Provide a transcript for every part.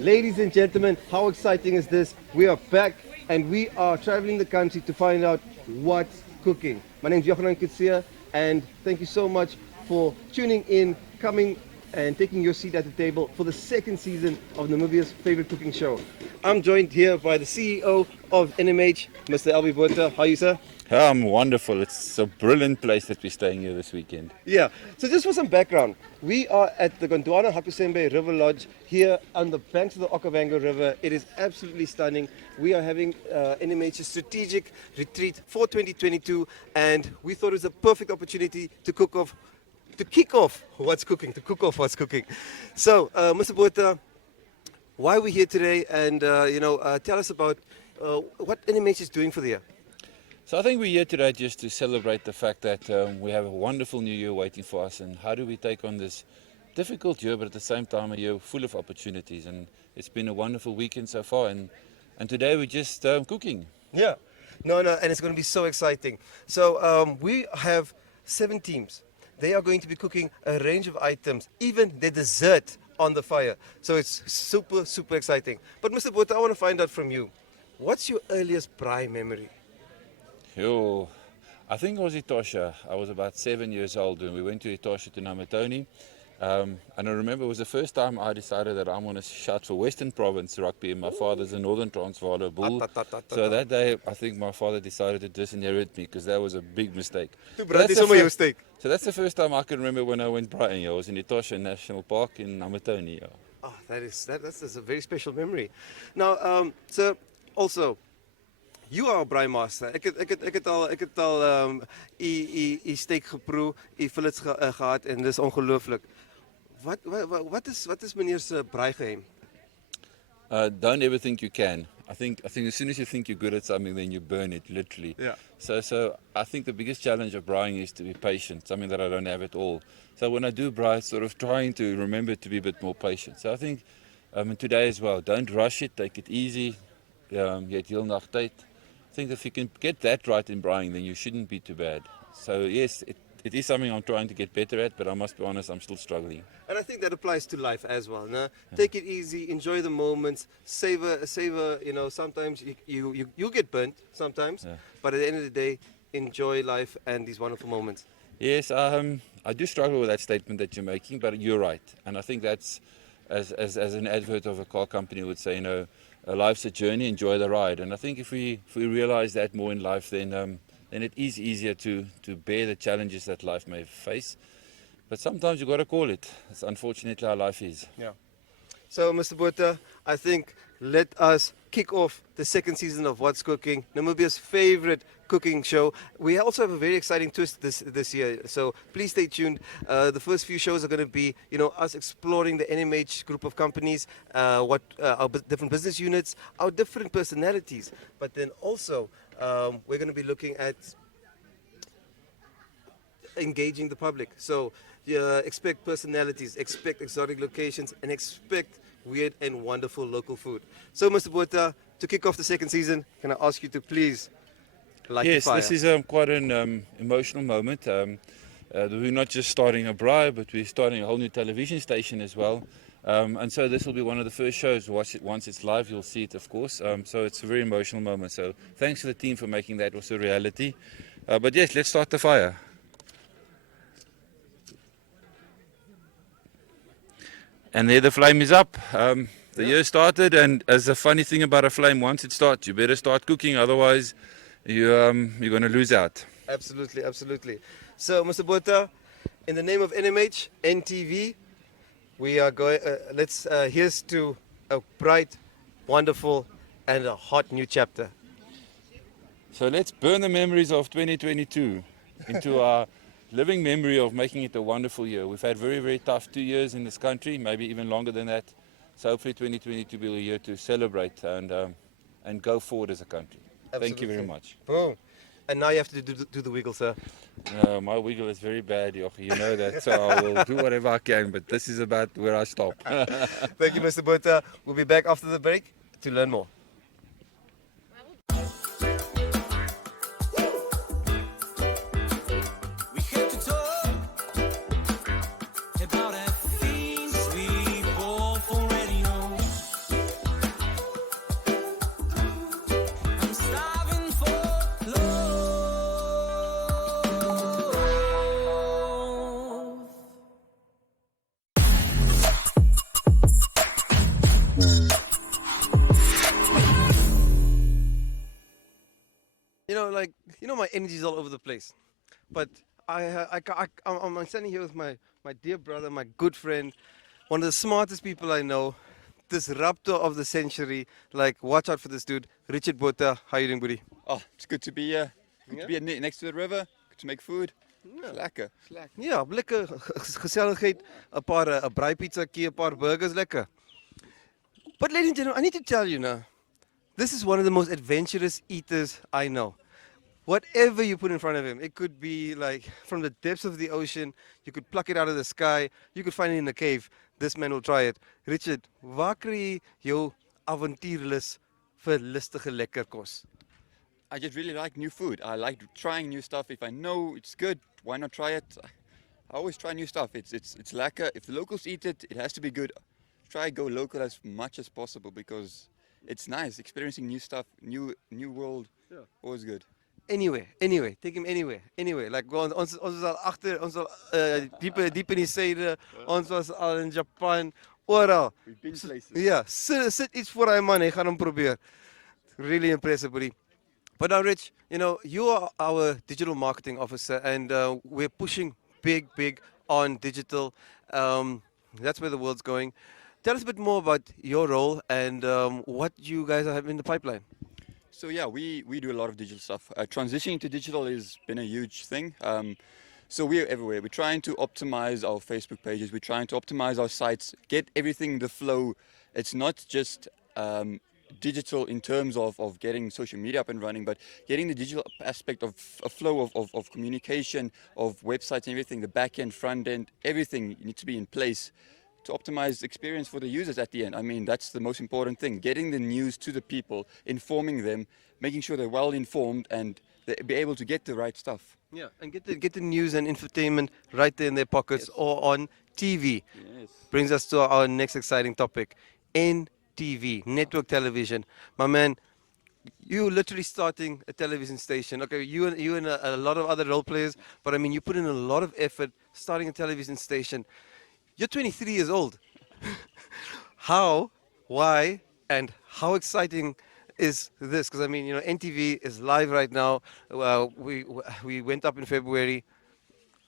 Ladies and gentlemen, how exciting is this? We are back and we are traveling the country to find out what's cooking. My name is Johan Kutsia and thank you so much for tuning in, coming and taking your seat at the table for the second season of Namibia's favorite cooking show. I'm joined here by the CEO of NMH, Mr. Albie Botha. How are you, sir? Wonderful. It's a brilliant place that we're staying here this weekend. Yeah, so just for some background, we are at the Gondwana Hakusembe River Lodge here on the banks of the Okavango River. It is absolutely stunning. We are having NMH's strategic retreat for 2022 and we thought it was a perfect opportunity to cook off what's cooking. So, Mr. Botha, why are we here today and tell us about what NMH is doing for the year. So I think we're here today just to celebrate the fact that we have a wonderful new year waiting for us, and how do we take on this difficult year but at the same time a year full of opportunities. And it's been a wonderful weekend so far, and today we're just cooking. Yeah, no, and it's going to be so exciting. So we have 7 teams. They are going to be cooking a range of items, even the dessert on the fire. So it's super, super exciting. But Mr. Botha, I want to find out from you, what's your earliest braai memory? I think it was Etosha. I was about 7 years old when we went to Etosha to Namatoni. And I remember it was the first time I decided that I'm going to shout for Western Province rugby, and my father's a Northern Transvaal bull. So that day, I think my father decided to disinherit me because that was a big mistake. So that's the first time I can remember when I went braaiing. I was in Etosha National Park in Namatoni. Oh, that's a very special memory. Sir, also, you are a braai master. Ek het al u steak geproe, u fillets gehad en dis ongelooflik. Wat is meneer se braai geheim? Don't ever think you can. I think as soon as you think you're good at something, then you burn it, literally. Yeah. So I think the biggest challenge of braaiing is to be patient, something that I don't have at all. So when I do braai, sort of trying to remember to be a bit more patient. So I think today as well, don't rush it, take it easy. Jy het heel nag tyd. I think if you can get that right in braaiing, then you shouldn't be too bad. So yes, it is something I'm trying to get better at, but I must be honest, I'm still struggling. And I think that applies to life as well. No? Take it easy, enjoy the moments, savor. Sometimes you get burnt sometimes, but at the end of the day, enjoy life and these wonderful moments. Yes, I do struggle with that statement that you're making, but you're right. And I think that's, as an advert of a car company would say, life's a journey, enjoy the ride. And I think if we realize that more in life, then it is easier to bear the challenges that life may face. But sometimes you've got to call it. It's unfortunately how life is. Yeah. So, Mr. Botha, I think let us kick off the second season of What's Cooking, Namibia's favorite cooking show. We also have a very exciting twist this year, so please stay tuned. The first few shows are going to be, us exploring the NMH group of companies, what our different business units, our different personalities. But then also, we're going to be looking at engaging the public. So expect personalities, expect exotic locations, and expect weird and wonderful local food. So, Mr. Botha, to kick off the second season, can I ask you to please light the fire? Yes, this is quite an emotional moment. We're not just starting a braai, but we're starting a whole new television station as well. And so this will be one of the first shows. Once it's live, you'll see it, of course. So it's a very emotional moment. So thanks to the team for making that also a reality. But yes, let's start the fire. And there the flame is up. The year started, and as a funny thing about a flame, once it starts, you better start cooking, otherwise you're going to lose out. Absolutely, absolutely. So, Mr. Botha, in the name of NMH, NTV, we are going, here's to a bright, wonderful, and a hot new chapter. So let's burn the memories of 2022 into our living memory of making it a wonderful year. We've had very, very tough 2 years in this country, maybe even longer than that. So hopefully 2022 will be a year to celebrate and go forward as a country. Absolutely. Thank you very much. Boom. And now you have to do the wiggle, sir. No, my wiggle is very bad, Jochi. You know that, so I will do whatever I can, but this is about where I stop. Thank you, Mr. Botha. We'll be back after the break to learn more. You know, my energy is all over the place. But I'm standing here with my dear brother, my good friend, one of the smartest people I know, disruptor of the century. Like, watch out for this dude, Richard Botha. How you doing, buddy? Oh, it's good to be here. Good Yeah? to be next to the river. Good to make food. It's lekker. It's lekker. Ja, lekker gezelligheid. Een paar braaipizza, een paar burgers, lekker. But ladies and gentlemen, I need to tell you now, this is one of the most adventurous eaters I know. Whatever you put in front of him, it could be like from the depths of the ocean, you could pluck it out of the sky, you could find it in a cave. This man will try it. Richard, waar kry jy jou avontuurlus vir lustige lekker kos? I just really like new food. I like trying new stuff. If I know it's good, why not try it? I always try new stuff. It's lekker. If the locals eat it, it has to be good. Try go local as much as possible because it's nice experiencing new stuff, new world. Yeah. Always good. Anywhere, take him anywhere. Like ons was al agter, ons al diep in die suide, ons was al in Japan, oral. We've been places. Ja, sit iets voor hy man, hy gaan hom probeer. Really impressive, buddy. But now, Rich, you know, you are our digital marketing officer, and we're pushing big on digital. That's where the world's going. Tell us a bit more about your role and what you guys have in the pipeline. So yeah, we do a lot of digital stuff. Transitioning to digital has been a huge thing. So we're everywhere. We're trying to optimize our Facebook pages. We're trying to optimize our sites, get everything the flow. It's not just digital in terms of getting social media up and running, but getting the digital aspect of a flow of communication, of websites and everything, the back end, front end, everything needs to be in place to optimize the experience for the users at the end. I mean, that's the most important thing. Getting the news to the people, informing them, making sure they're well informed and they be able to get the right stuff. Yeah, and get the news and entertainment right there in their pockets or on TV. Yes. Brings us to our next exciting topic, NTV, network television. My man, you're literally starting a television station. Okay, you and a lot of other role players, but I mean, you put in a lot of effort starting a television station. You're 23 years old. How, why, and how exciting is this? Because I mean, you know, NTV is live right now. We went up in February.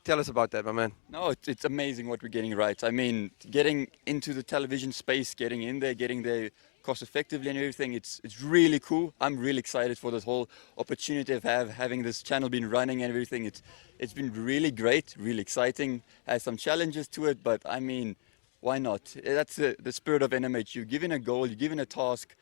Tell us about that, my man. No, it's amazing what we're getting right. I mean, getting into the television space, getting in there, getting there cost effectively and everything, it's really cool. I'm really excited for this whole opportunity of having this channel been running and everything. It's been really great, really exciting. Has some challenges to it, but I mean, why not? That's the spirit of NMH. You're given a goal, you're given a task,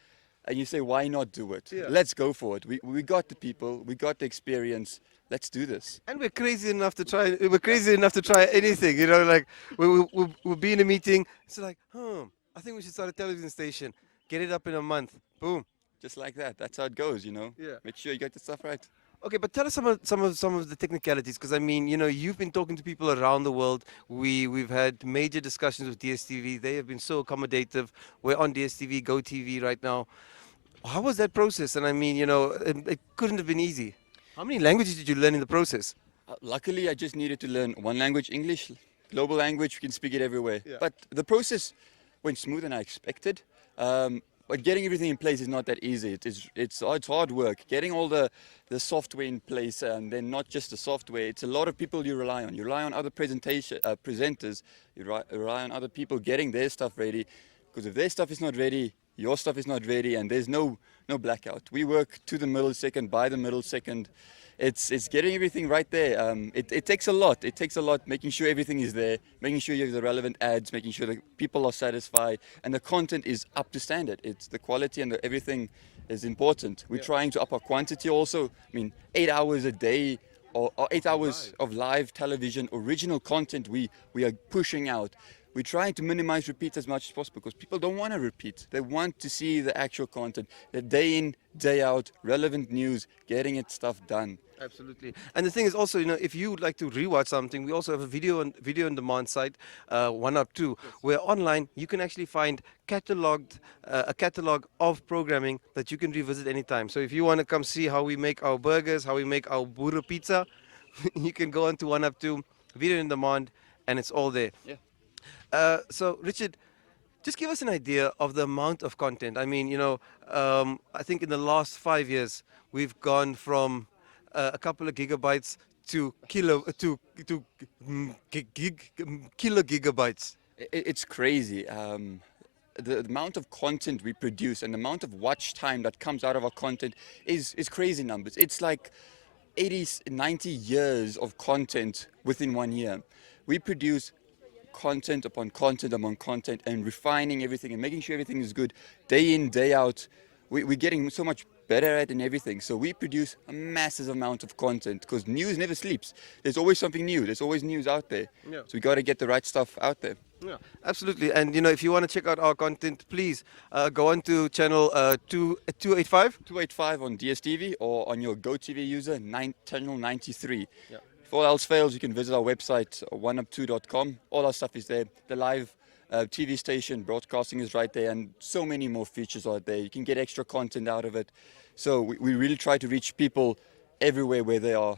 and you say, why not do it? Yeah. Let's go for it. We got the people, we got the experience. Let's do this. And we're crazy enough to try. We're crazy enough to try anything. You know, like we'll be in a meeting. It's like, I think we should start a television station. Get it up in a month. Boom. Just like that. That's how it goes, you know. Yeah. Make sure you get the stuff right. Okay, but tell us some of the technicalities, because I mean, you know, you've been talking to people around the world. We've had major discussions with DSTV. They have been so accommodative. We're on DSTV, Go TV right now. How was that process? And I mean, you know, it couldn't have been easy. How many languages did you learn in the process? Luckily, I just needed to learn one language, English, global language. We can speak it everywhere. Yeah. But the process went smoother than I expected. But getting everything in place is not that easy. It's hard work. Getting all the software in place, and then not just the software. It's a lot of people you rely on. You rely on other presenters. You rely on other people getting their stuff ready. Because if their stuff is not ready, your stuff is not ready, and there's no blackout. We work to the millisecond, by the millisecond. It's getting everything right there. It takes a lot. It takes a lot making sure everything is there, making sure you have the relevant ads, making sure that people are satisfied, and the content is up to standard. It's the quality and everything is important. We're trying to up our quantity also. I mean, 8 hours a day or 8 hours of live television, original content we are pushing out. We're trying to minimize repeats as much as possible because people don't want to repeat. They want to see the actual content, the day in, day out, relevant news, getting it stuff done. Absolutely. And the thing is also, you know, if you would like to rewatch something, we also have a video on demand site, One Up 2, where online you can actually find a catalog of programming that you can revisit anytime. So if you want to come see how we make our burgers, how we make our burro pizza, you can go onto One Up 2, video on demand, and it's all there. Yeah. So Richard, just give us an idea of the amount of content. I mean, you know, I think in the last 5 years we've gone from a couple of gigabytes to kilo gigabytes. It's crazy. The amount of content we produce and the amount of watch time that comes out of our content is crazy numbers. It's like 80, 90 years of content within 1 year. We produce content upon content upon content and refining everything and making sure everything is good day in, day out. We're getting so much better at it and everything. So we produce a massive amount of content because news never sleeps. There's always something new. There's always news out there. Yeah. So we got to get the right stuff out there. Yeah, absolutely. And if you want to check out our content, please go on to channel 285. 285 on DSTV or on your GoTV user, channel 93. Yeah. If all else fails, you can visit our website, oneup2.com. All our stuff is there. The live TV station broadcasting is right there, and so many more features are there. You can get extra content out of it. So we really try to reach people everywhere where they are.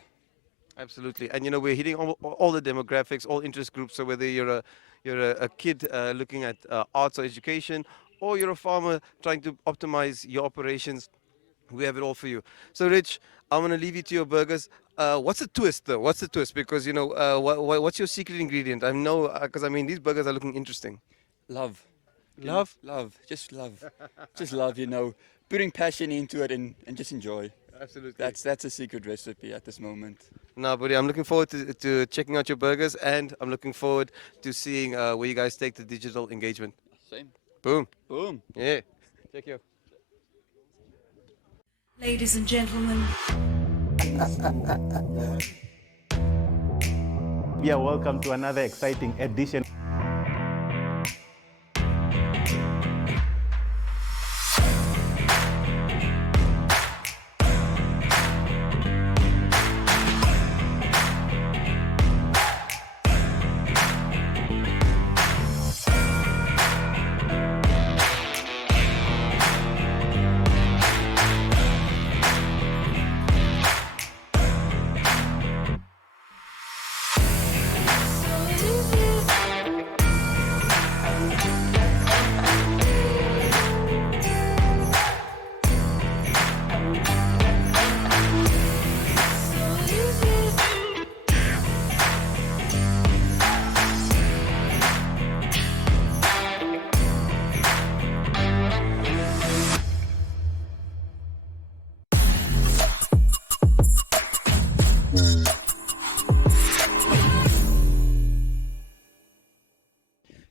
Absolutely. And we're hitting all the demographics, all interest groups. So whether you're a kid looking at arts or education, or you're a farmer trying to optimize your operations, we have it all for you. So Rich, I'm going to leave you to your burgers. What's the twist though? What's the twist? Because what's your secret ingredient? I know, because these burgers are looking interesting. Love. Love? Love. Just love. Just love, putting passion into it and just enjoy. Absolutely. That's a secret recipe at this moment. No, buddy, I'm looking forward to checking out your burgers, and I'm looking forward to seeing where you guys take the digital engagement. Same. Boom. Boom. Yeah. Take care. Ladies and gentlemen, Yeah, welcome to another exciting edition.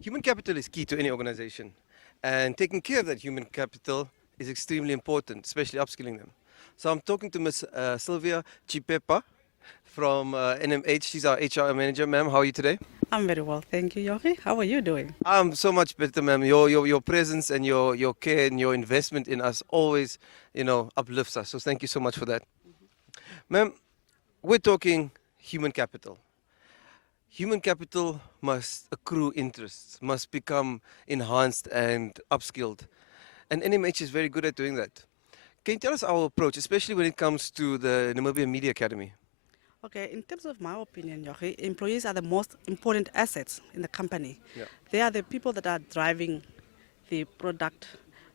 Human capital is key to any organization, and taking care of that human capital is extremely important, especially upskilling them. So I'm talking to Miss Sylvia Chipepa from NMH. She's our HR manager. Ma'am, how are you today? I'm very well, thank you, Yogi. How are you doing? I'm so much better, ma'am. Your presence and your care and your investment in us always, uplifts us. So thank you so much for that. Ma'am, we're talking human capital. Human capital must accrue interests, must become enhanced and upskilled. And NMH is very good at doing that. Can you tell us our approach, especially when it comes to the Namibian Media Academy? Okay, in terms of my opinion, Yogi, employees are the most important assets in the company. Yeah. They are the people that are driving the product.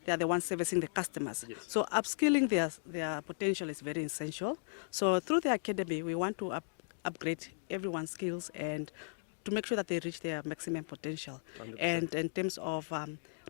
They are the ones servicing the customers. Yes. So upskilling their potential is very essential. So through the academy, we want to upgrade everyone's skills and to make sure that they reach their maximum potential. 100%. And in terms of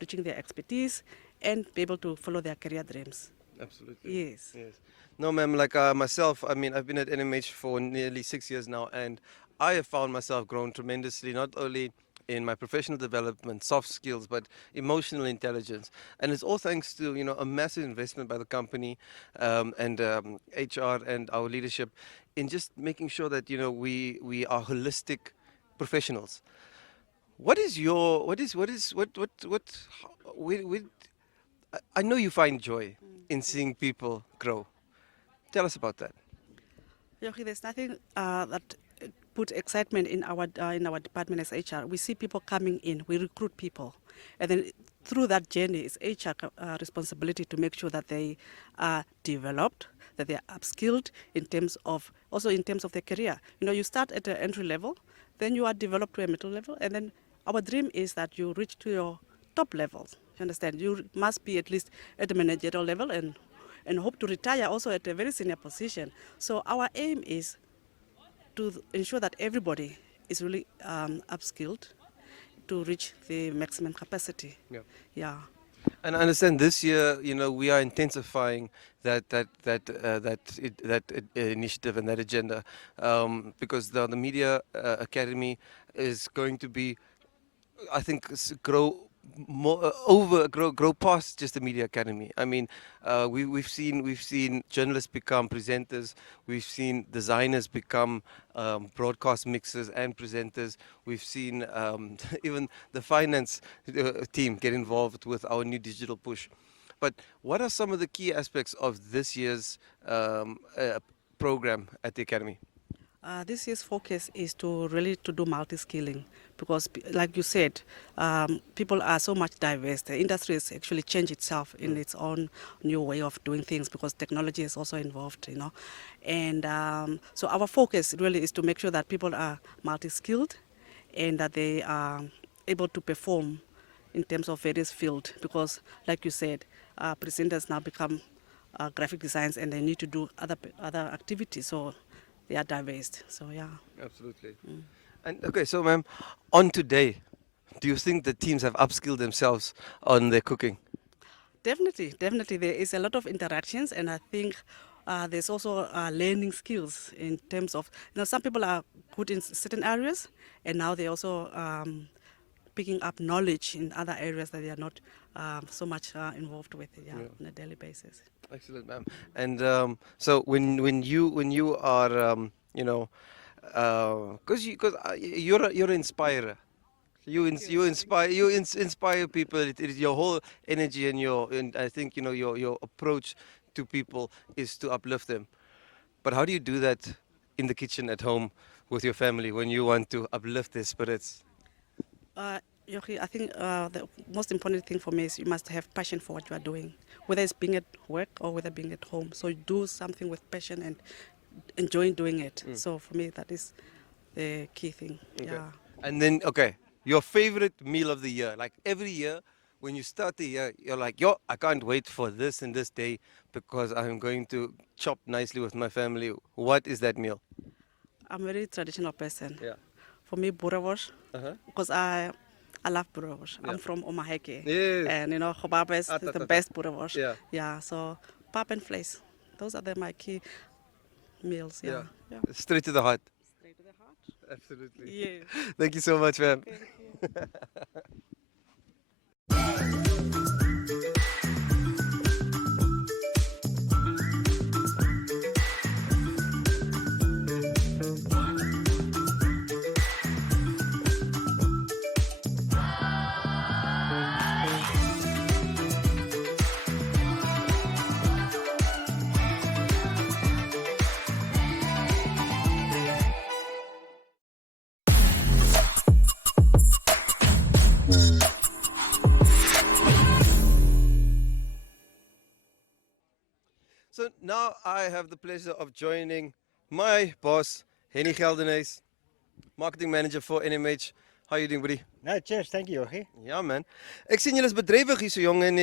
reaching their expertise and be able to follow their career dreams. Absolutely. Yes. Yes. No, ma'am, like myself, I've been at NMH for nearly 6 years now, and I have found myself grown tremendously, not only in my professional development, soft skills, but emotional intelligence. And it's all thanks to, a massive investment by the company and HR and our leadership in just making sure that, we are holistic professionals. I know you find joy in seeing people grow. Tell us about that. Yogi, there's nothing that puts excitement in our department as HR. We see people coming in, we recruit people, and then through that journey, it's HR responsibility to make sure that they are developed, that they are upskilled in terms of their career. You start at the entry level, then you are developed to a middle level, and then our dream is that you reach to your top levels. You understand? You must be at least at the managerial level, and and hope to retire also at a very senior position. So our aim is to ensure that everybody is really upskilled to reach the maximum capacity. Yeah. Yeah. And I understand this year, we are intensifying that initiative and that agenda, because the Media Academy is going to be, I think, grow more grow past just the Media Academy. I mean, we've seen journalists become presenters. We've seen designers become broadcast mixers and presenters. We've seen even the finance team get involved with our new digital push. But what are some of the key aspects of this year's program at the Academy? This year's focus is to really to do multi-skilling because, like you said, people are so much diverse. The industry has actually changed itself in its own new way of doing things because technology is also involved, And so our focus really is to make sure that people are multi-skilled and that they are able to perform in terms of various fields because, like you said, presenters now become graphic designers and they need to do other activities. So they are diverse. So yeah. Absolutely. And okay, so ma'am, on today, do you think the teams have upskilled themselves on their cooking? Definitely. There is a lot of interactions, and I think there's also learning skills in terms of, some people are good in certain areas, and now they're also picking up knowledge in other areas that they are not so much involved with on a daily basis. Excellent, ma'am. And so when you are because you're an inspirer. You inspire people. It is your whole energy and I think your approach to people is to uplift them. But how do you do that in the kitchen at home with your family when you want to uplift their spirits? Yoki, I think the most important thing for me is you must have passion for what you are doing, whether it's being at work or whether being at home. So you do something with passion and enjoying doing it. So for me, that is the key thing. Okay. Yeah. And then, your favorite meal of the year. Like every year, when you start the year, you're like, I can't wait for this and this day because I'm going to chop nicely with my family. What is that meal? I'm a very traditional person. Yeah. For me, boerewors, Uh-huh. because I love boerewors. Yeah. I'm from Omaheke. Yes. And Gobaba is the best boerewors. Yeah. Yeah, so pap and vlees. Those are my key meals. Yeah. Yeah. Straight to the heart. Straight to the heart. Absolutely. Yeah. Thank you so much, ma'am. Thank you. So now I have the pleasure of joining my boss, Henny Geldenhuys, marketing manager for NMH. How are you doing, buddy? No, cheers. Thank you, Jorge. Ja, man. Ek sien julle is bedrywig hier so jong en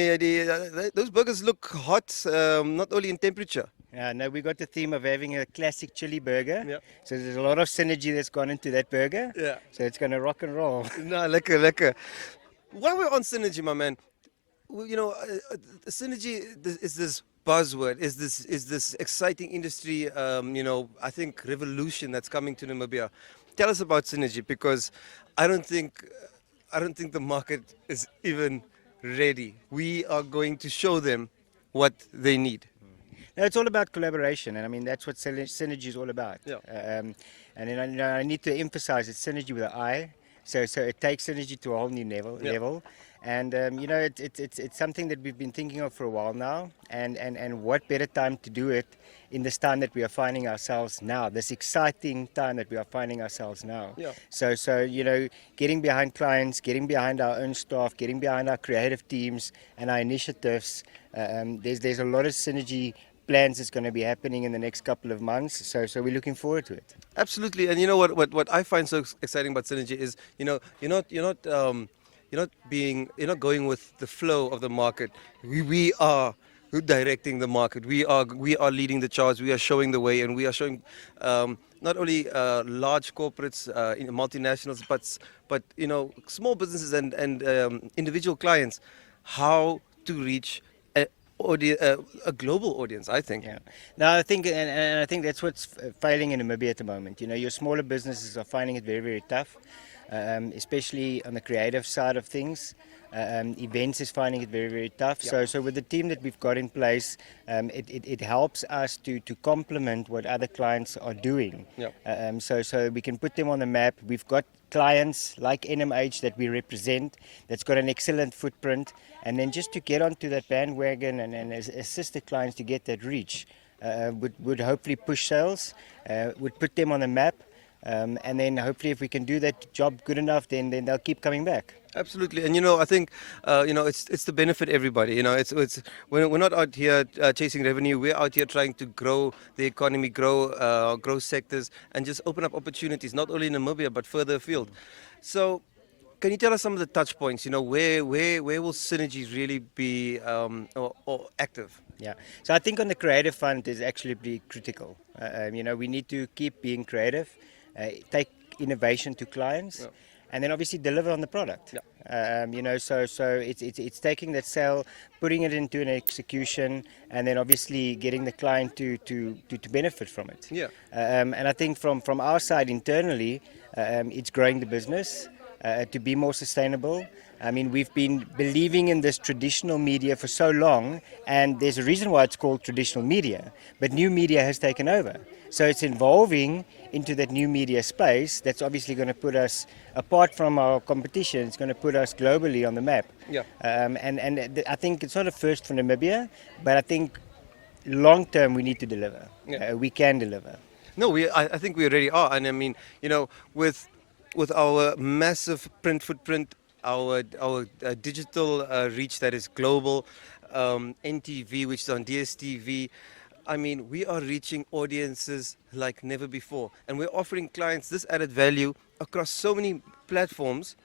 those burgers look hot, not only in temperature. No, we got the theme of having a classic chili burger. Yeah. So there's a lot of synergy that's gone into that burger. Yeah. So it's going to rock and roll. No, lekker. While we're on synergy, my man, synergy is this buzzword, is this exciting industry, I think revolution that's coming to Namibia. Tell us about synergy because I don't think the market is even ready. We are going to show them what they need. No, it's all about collaboration, and I mean that's what synergy is all about. Yeah. And I need to emphasize it's synergy with an I. So it takes synergy to a whole new level. And it's something that we've been thinking of for a while now. And what better time to do it in this time that we are finding ourselves now, this exciting time that we are finding ourselves now. Yeah. So getting behind clients, getting behind our own staff, getting behind our creative teams and our initiatives. There's a lot of synergy plans that's going to be happening in the next couple of months. So we're looking forward to it. Absolutely. And you know what I find so exciting about synergy is you're not going with the flow of the market. We are directing the market. We are leading the charge. We are showing the way, and we are showing not only large corporates, multinationals, but small businesses and individual clients how to reach a global audience. I think. Yeah. No, I think, and I think that's what's failing in Namibia at the moment. Your smaller businesses are finding it very, very tough, especially on the creative side of things. Events is finding it very, very tough. So with the team that we've got in place, it helps us to complement what other clients are doing. So we can put them on the map. We've got clients like NMH that we represent that's got an excellent footprint, and then just to get onto that bandwagon and assist the clients to get that reach would hopefully push sales, would put them on the map, and then hopefully if we can do that job good enough, then they'll keep coming back. Absolutely, and I think it's to benefit everybody. It's we're not out here chasing revenue. We're out here trying to grow the economy, grow sectors, and just open up opportunities not only in Namibia but further afield. So, can you tell us some of the touch points? Where will synergies really be or active? Yeah, so I think on the creative front is actually pretty critical. We need to keep being creative, take innovation to clients. And then obviously deliver on the product. So it's taking that sale, putting it into an execution, and then obviously getting the client to benefit from it. And I think from our side internally, it's growing the business to be more sustainable. I mean, we've been believing in this traditional media for so long, and there's a reason why it's called traditional media, but new media has taken over. So it's evolving into that new media space that's obviously going to put us, apart from our competition, it's going to put us globally on the map. And I think it's not a first for Namibia, but I think long term we need to deliver. We can deliver. No, I think we already are. And I mean, with our massive print footprint, our digital reach that is global, NTV, which is on DSTV, I mean, we are reaching audiences like never before, and we're offering clients this added value across so many platforms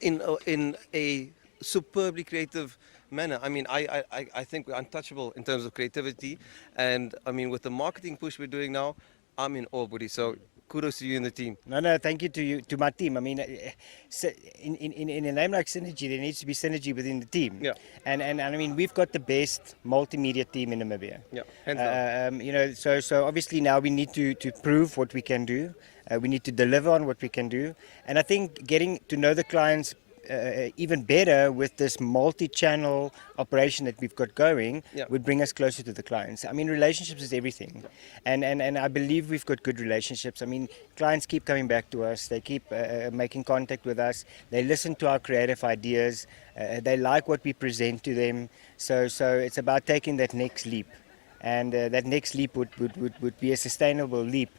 in a superbly creative manner. I mean, I think we're untouchable in terms of creativity, and I mean, with the marketing push we're doing now, I'm in awe, buddy. So kudos to you and the team. No, thank you to my team. I mean, in a name like Synergy, there needs to be synergy within the team. And I mean, we've got the best multimedia team in Namibia. So obviously now we need to prove what we can do. We need to deliver on what we can do. And I think getting to know the clients even better with this multi-channel operation that we've got going would bring us closer to the clients. I mean, relationships is everything. And I believe we've got good relationships. I mean, clients keep coming back to us. They keep making contact with us. They listen to our creative ideas. They like what we present to them. So it's about taking that next leap. And that next leap would be a sustainable leap,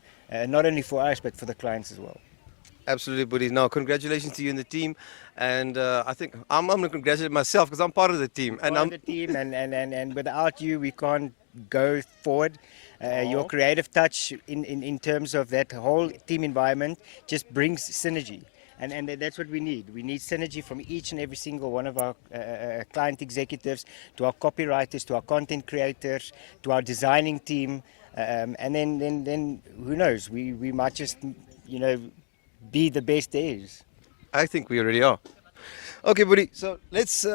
not only for us, but for the clients as well. Absolutely, buddy. Now, congratulations to you and the team. And I think I'm going to congratulate myself because I'm part of the team. And without you, we can't go forward. Your creative touch in terms of that whole team environment just brings synergy. And that's what we need. We need synergy from each and every single one of our client executives, to our copywriters, to our content creators, to our designing team. And then who knows? We might just, be the best there is. I think we already are. Okay, buddy. So let's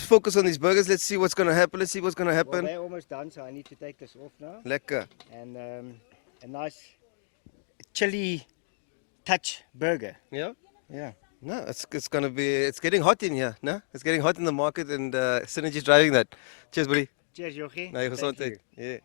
focus on these burgers. Let's see what's going to happen. Well, they're almost done, so I need to take this off now. Lekker. And a nice chili touch burger. Yeah. Yeah. No, it's getting hot in here. No, it's getting hot in the market, and Synergy's driving that. Cheers, buddy. Cheers, Jochie. Nou, Thank gezondheid. you. Yeah.